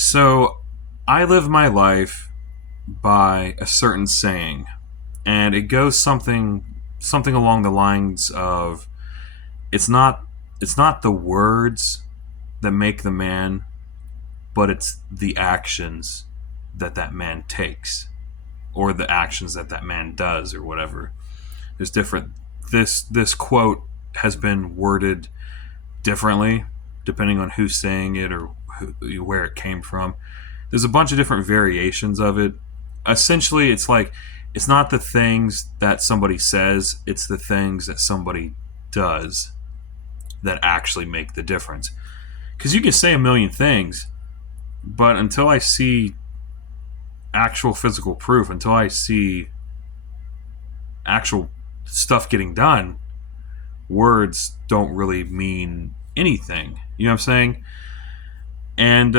So I live my life by a certain saying, and it goes something along the lines of it's not it's not the words that make the man, but it's the actions that man takes, or the actions that man does, or whatever. There's different. This quote has been worded differently depending on who's saying it or where it came from. There's a bunch of different variations of it. Essentially, it's like it's not the things that somebody says, it's the things that somebody does that actually make the difference. Because you can say a million things, but until I see actual physical proof, until I see actual stuff getting done, words don't really mean anything. You know what I'm saying? And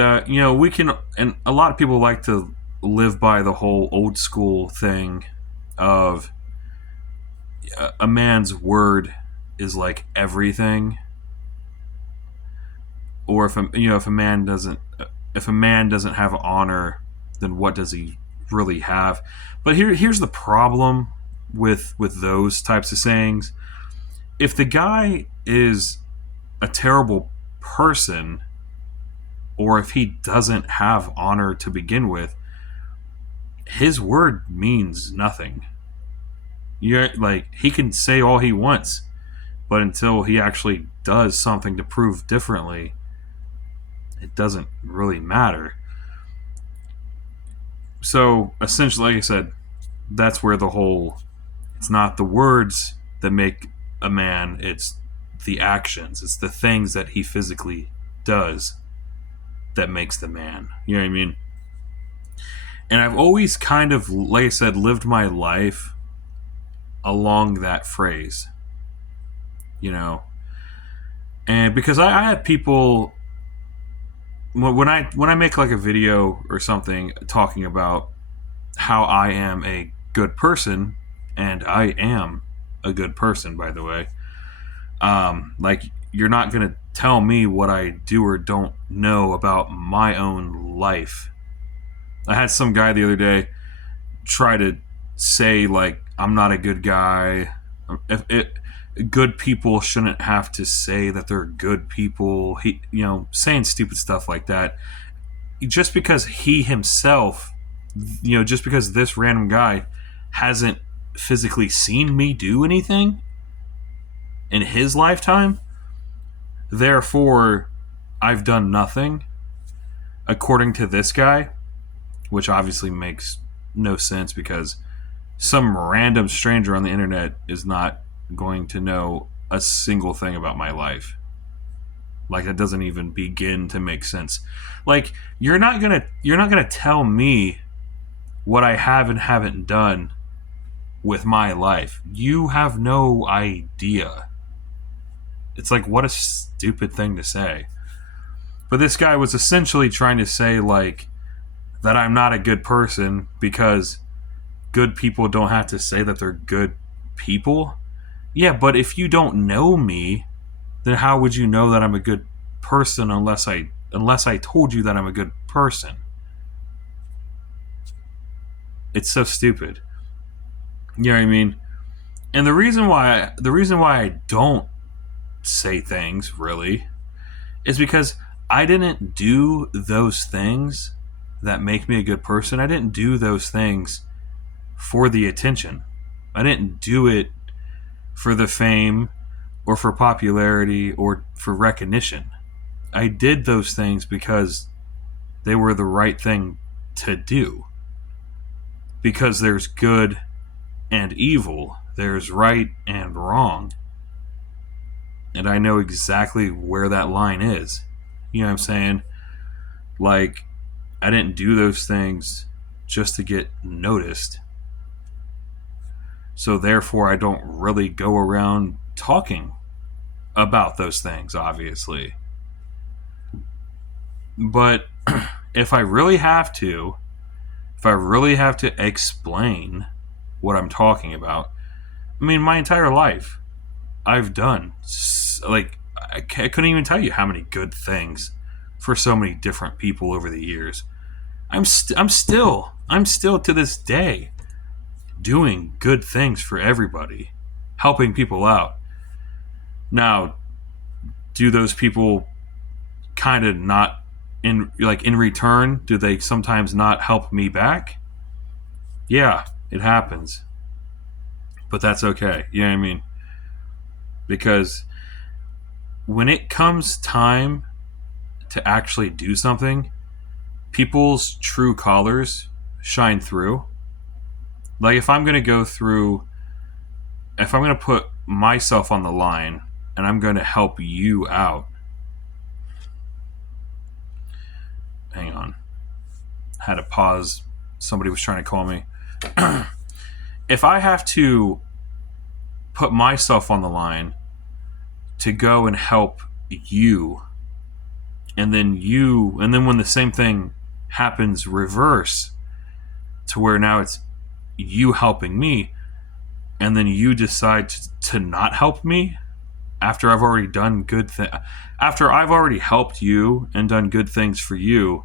we can, and a lot of people like to live by the whole old school thing of a man's word is like everything. Or if a man doesn't have honor, then what does he really have? But here's the problem with those types of sayings. If the guy is a terrible person, or if he doesn't have honor to begin with, his word means nothing. Like, he can say all he wants, but until he actually does something to prove differently, it doesn't really matter. So essentially, like I said, that's where the whole it's not the words that make a man, it's the actions, it's the things that he physically does that makes the man. You know what I mean? And I've always kind of, like I said, lived my life along that phrase, you know. And because I had people when I make like a video or something talking about how I am a good person, and I am a good person, by the way. Like, you're not gonna tell me what I do or don't know about my own life. I had some guy the other day try to say like I'm not a good guy. If it Good people shouldn't have to say that they're good people. Saying stupid stuff like that. Just because he himself, just because this random guy hasn't physically seen me do anything in his lifetime, therefore I've done nothing according to this guy, which obviously makes no sense because some random stranger on the internet is not going to know a single thing about my life. Like, that doesn't even begin to make sense. Like, you're not gonna tell me what I have and haven't done with my life. You have no idea. It's like, what a stupid thing to say. But this guy was essentially trying to say like that I'm not a good person because good people don't have to say that they're good people. Yeah, but if you don't know me, then how would you know that I'm a good person unless I told you that I'm a good person? It's so stupid. You know what I mean? And the reason why I don't say things really is because I didn't do those things that make me a good person. I didn't do those things for the attention. I didn't do it for the fame or for popularity or for recognition. I did those things because they were the right thing to do. Because there's good and evil, there's right and wrong. And I know exactly where that line is. You know what I'm saying? Like, I didn't do those things just to get noticed. So therefore, I don't really go around talking about those things, obviously. But if I really have to, explain what I'm talking about, I mean, my entire life, I've done, like, I couldn't even tell you how many good things for so many different people over the years. I'm still to this day doing good things for everybody, helping people out. Now, do those people kind of not in return, do they sometimes not help me back? Yeah, it happens. But that's okay. You know what I mean? Because when it comes time to actually do something, people's true colors shine through. Like if I'm going to put myself on the line and I'm going to help you out. Hang on. Had to pause. Somebody was trying to call me. If I have to put myself on the line to go and help you, and then when the same thing happens reverse to where now it's you helping me, and then you decide to not help me after I've already done after I've already helped you and done good things for you,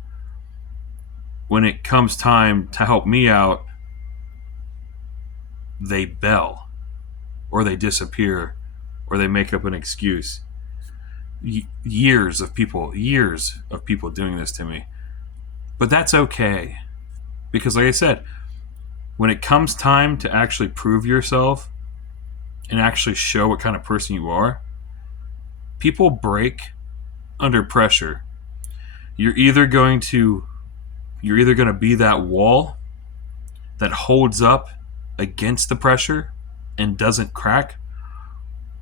when it comes time to help me out, they bail, or they disappear, or they make up an excuse. Years of people doing this to me. But that's okay. Because like I said, when it comes time to actually prove yourself and actually show what kind of person you are, people break under pressure. You're either going to be that wall that holds up against the pressure and doesn't crack,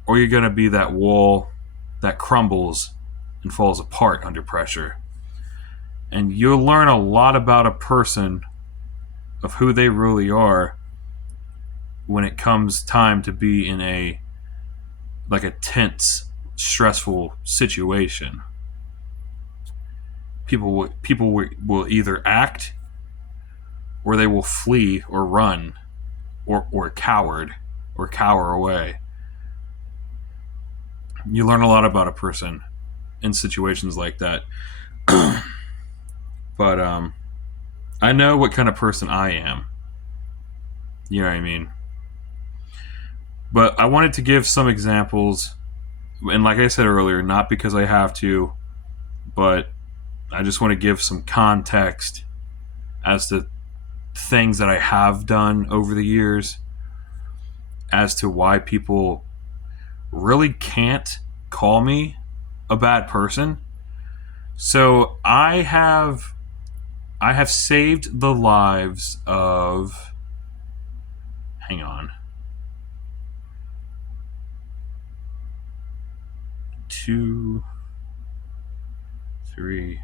or you're going to be that wall that crumbles and falls apart under pressure. And you'll learn a lot about a person of who they really are when it comes time to be in a tense, stressful situation. People will either act, or they will flee or run, or cower away. You learn a lot about a person in situations like that. But I know what kind of person I am. You know what I mean? But I wanted to give some examples, and like I said earlier, not because I have to, but I just want to give some context as to things that I have done over the years, as to why people really can't call me a bad person. So I have saved the lives of, hang on, 2, 3.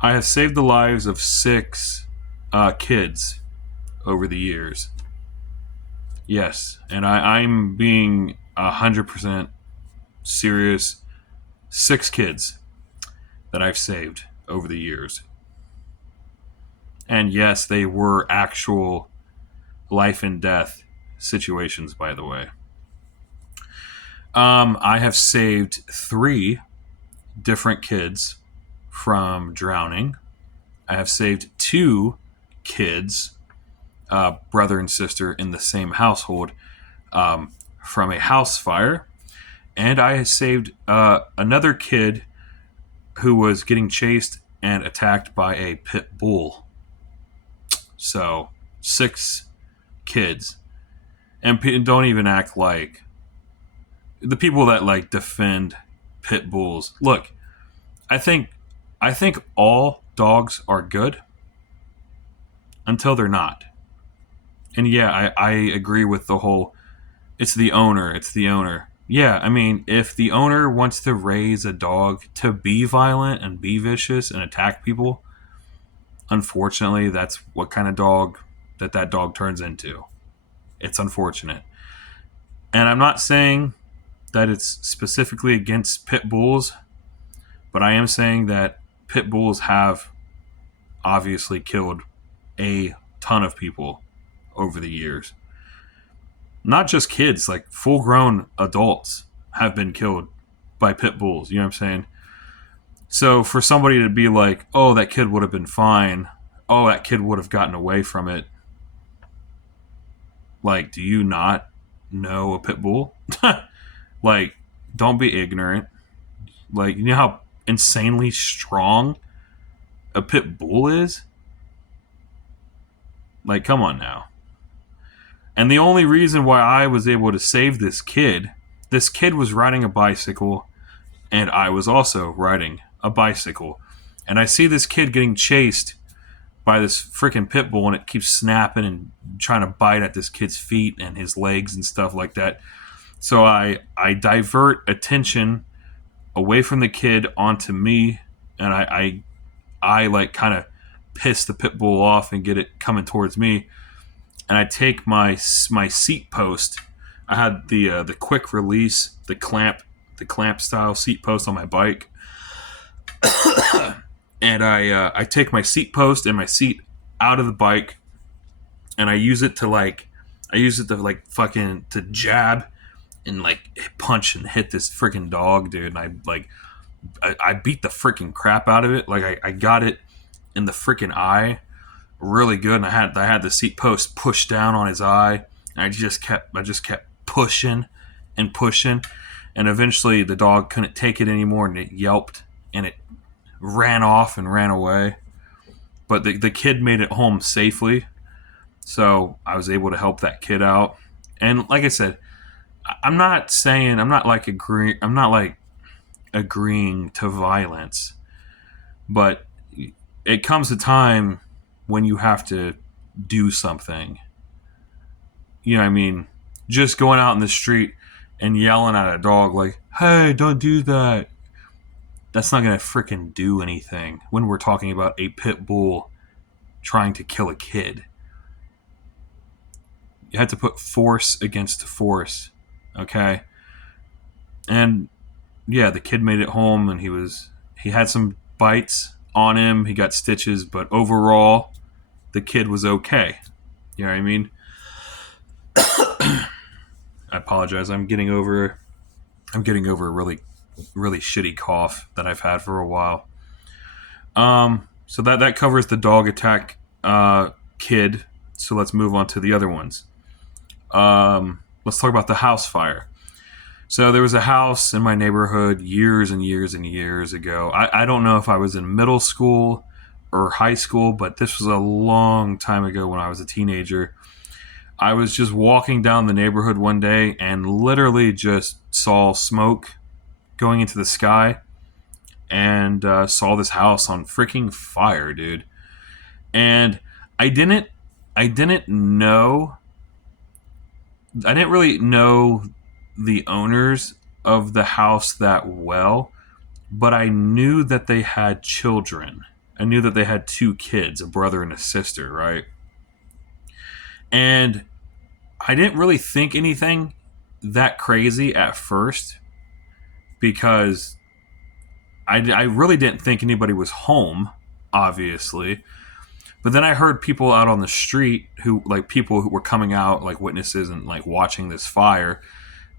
I have saved the lives of 6 kids over the years. Yes, and I'm being 100% serious. 6 kids that I've saved over the years. And yes, they were actual life and death situations, by the way. I have saved 3 different kids from drowning. I have saved 2 kids, brother and sister in the same household, from a house fire. And I saved another kid who was getting chased and attacked by a pit bull. So 6 kids. And don't even act like the people that defend pit bulls. Look, I think all dogs are good until they're not. And yeah, I agree with the whole it's the owner. Yeah, I mean, if the owner wants to raise a dog to be violent and be vicious and attack people, unfortunately, that's what kind of dog that dog turns into. It's unfortunate. And I'm not saying that it's specifically against pit bulls, but I am saying that pit bulls have obviously killed a ton of people over the years. Not just kids, like full-grown adults have been killed by pit bulls. You know what I'm saying? So for somebody to be like, oh, that kid would have been fine, oh, that kid would have gotten away from it, like, do you not know a pit bull? Like, don't be ignorant. Like, you know how insanely strong a pit bull is? Like, come on now. And the only reason why I was able to save this kid was riding a bicycle, and I was also riding a bicycle. And I see this kid getting chased by this freaking pit bull, and it keeps snapping and trying to bite at this kid's feet and his legs and stuff like that. So I divert attention away from the kid onto me, and I like kind of piss the pit bull off and get it coming towards me. And I take my seat post. I had the quick release, the clamp style seat post on my bike, and I take my seat post and my seat out of the bike, and I use it to fucking to jab and like punch and hit this freaking dog, dude. And I beat the freaking crap out of it. Like I got it in the freaking eye really good, and I had the seat post pushed down on his eye, and I just kept pushing and pushing, and eventually the dog couldn't take it anymore, and it yelped and it ran off and ran away. But the kid made it home safely, so I was able to help that kid out. And like I said, I'm not agreeing to violence, but it comes a time when you have to do something. You know what I mean? Just going out in the street and yelling at a dog like, hey, don't do that. That's not going to freaking do anything when we're talking about a pit bull trying to kill a kid. You have to put force against force, okay? And yeah, the kid made it home, and he had some bites on him. He got stitches, but overall, the kid was okay. You know what I mean? I apologize. I'm getting over a really, really shitty cough that I've had for a while. So that covers the dog attack kid. So let's move on to the other ones. Let's talk about the house fire. So there was a house in my neighborhood years and years and years ago. I don't know if I was in middle school or high school, but this was a long time ago when I was a teenager. I was just walking down the neighborhood one day and literally just saw smoke going into the sky, and saw this house on freaking fire, dude. And I didn't really know the owners of the house that well, but I knew that they had children. I knew that they had two kids, a brother and a sister, right? And I didn't really think anything that crazy at first, because I really didn't think anybody was home, obviously. But then I heard people out on the street people who were coming out, like witnesses and like watching this fire,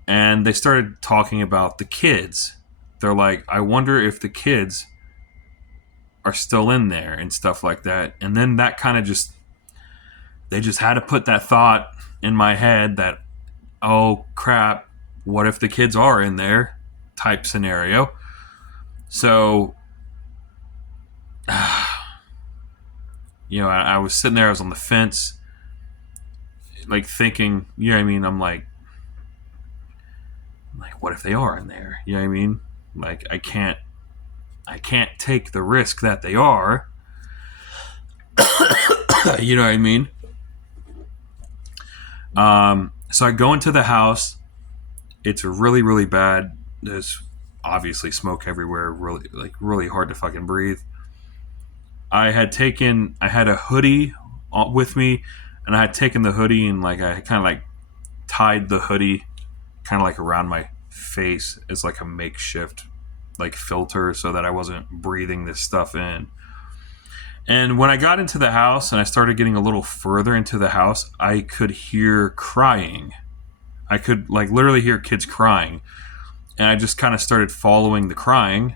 and they started talking about the kids. They're like, I wonder if the kids are still in there and stuff like that. And then that kind of they just had to put that thought in my head that, oh crap, what if the kids are in there type scenario. So, I was sitting there, I was on the fence, like thinking, you know what I mean? I'm like, what if they are in there? You know what I mean? Like, I can't take the risk that they are. You know what I mean? So I go into the house. It's really, really bad. There's obviously smoke everywhere. Really hard to fucking breathe. I had a hoodie with me, and I had taken the hoodie and I kind of like tied the hoodie kind of like around my face as like a makeshift like filter so that I wasn't breathing this stuff in. And when I got into the house and I started getting a little further into the house, I could hear crying. I could literally hear kids crying. And I just kind of started following the crying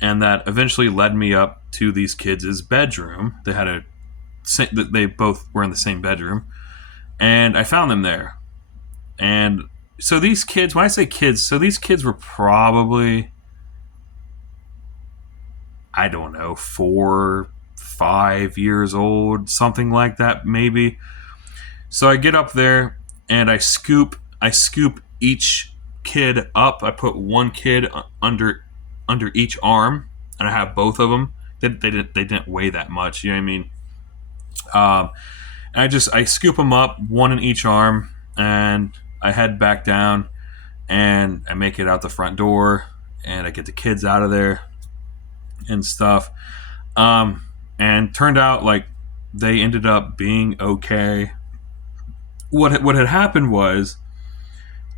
and that eventually led me up to these kids' bedroom. They both were in the same bedroom, and I found them there. And so these kids, when I say kids, so these kids were probably, I don't know, 4, 5 years old, something like that, maybe. So I get up there and I scoop each kid up. I put one kid under each arm, and I have both of them. They didn't weigh that much. You know what I mean? And I scoop them up, one in each arm, and I head back down, and I make it out the front door, and I get the kids out of there and stuff. And turned out like they ended up being okay. What had happened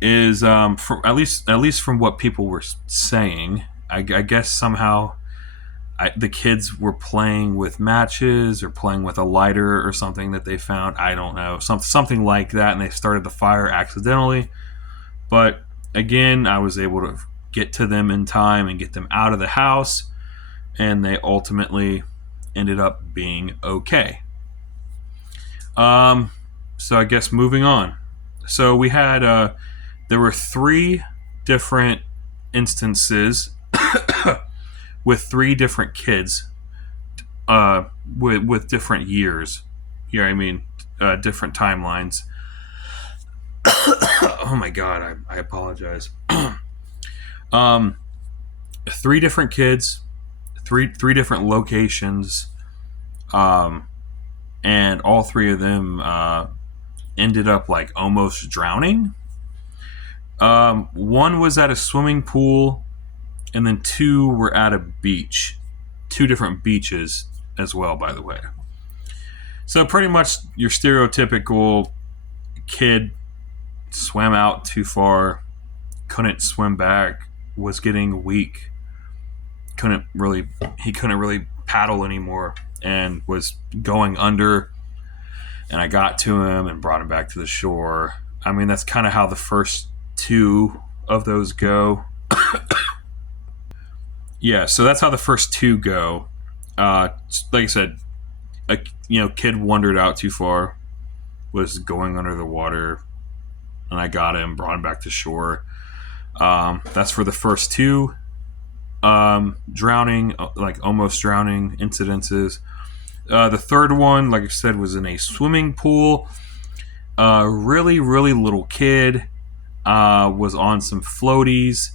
is from at least from what people were saying, I guess somehow the kids were playing with matches or playing with a lighter or something that they found. I don't know, something like that, and they started the fire accidentally. But again, I was able to get to them in time and get them out of the house, and they ultimately ended up being okay. So I guess moving on. So we had there were 3 different instances with 3 different kids with different years. Yeah, I mean different timelines. Oh my god, I apologize. 3 different kids, three different locations, and all 3 of them ended up like almost drowning. One was at a swimming pool, and then 2 were at a beach. 2 different beaches as well, by the way. So pretty much your stereotypical kid swam out too far, couldn't swim back, was getting weak, he couldn't really paddle anymore, and was going under. And I got to him and brought him back to the shore. I mean, that's kind of how the first 2 of those go. Yeah, so that's how the first 2 go. Like I said, kid wandered out too far, was going under the water, and I got him, brought him back to shore. That's for the first 2 drowning, like almost drowning incidences. The third one, like I said, was in a swimming pool. Really, really little kid was on some floaties.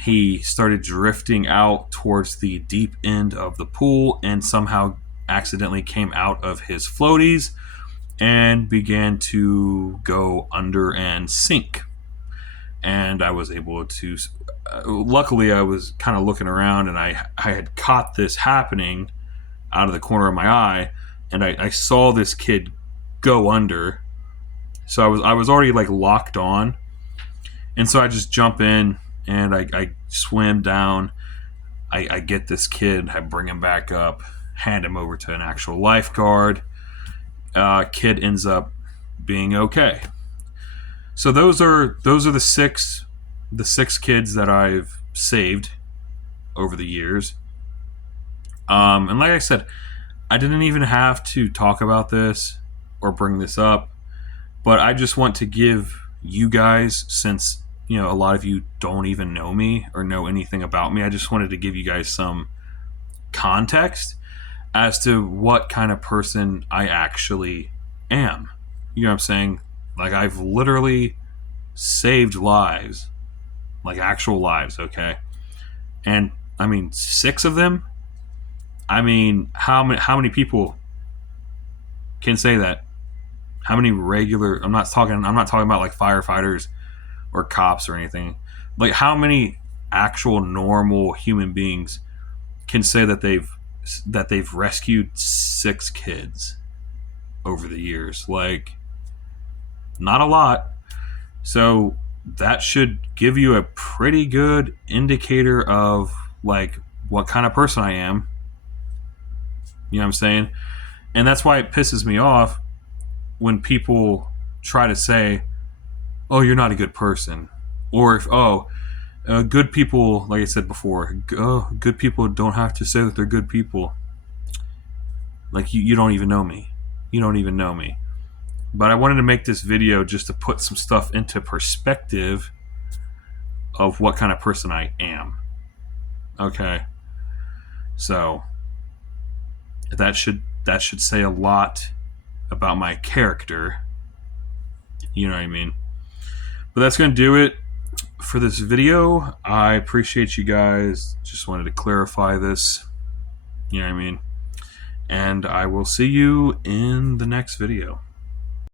He started drifting out towards the deep end of the pool and somehow accidentally came out of his floaties and began to go under and sink. And I was able to... luckily, I was kind of looking around, and I had caught this happening out of the corner of my eye, and I saw this kid go under. So I was already like locked on, and so I just jump in and I swim down. I get this kid, I bring him back up, hand him over to an actual lifeguard. Kid ends up being okay. So those are the six kids that I've saved over the years. And like I said, I didn't even have to talk about this or bring this up, but I just want to give you guys, since a lot of you don't even know me or know anything about me, I just wanted to give you guys some context as to what kind of person I actually am. You know what I'm saying? Like, I've literally saved lives, like actual lives, okay? And I mean, 6 of them. I mean, how many people can say that? How many regular? I'm not talking about like firefighters or cops or anything. Like, how many actual normal human beings can say that they've rescued 6 kids over the years? Like, not a lot. So that should give you a pretty good indicator of like what kind of person I am. You know what I'm saying? And that's why it pisses me off when people try to say, "Oh, you're not a good person," or if, "Oh, Good people, like I said before, good people don't have to say that they're good people. Like, you don't even know me. You don't even know me. But I wanted to make this video just to put some stuff into perspective of what kind of person I am. Okay. So that should say a lot about my character. You know what I mean? But that's going to do it for this video. I appreciate you guys. Just wanted to clarify this. You know what I mean? And I will see you in the next video.